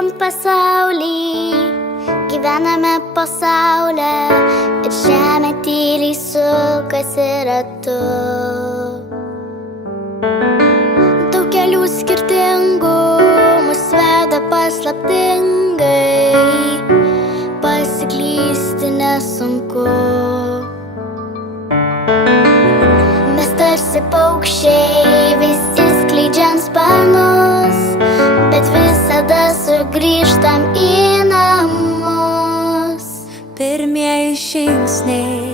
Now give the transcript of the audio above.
šiam pasaulį, gyvename pasaulę ir žemė tyliai sukasi ratu. Daug kelių skirtingų mus veda paslaptingai, pasiklysti nesunku. Mes tarsi paukščiai, visi skleidžiant sparnus, bet visada sugrįžtam į namus. Pirmieji žingsniai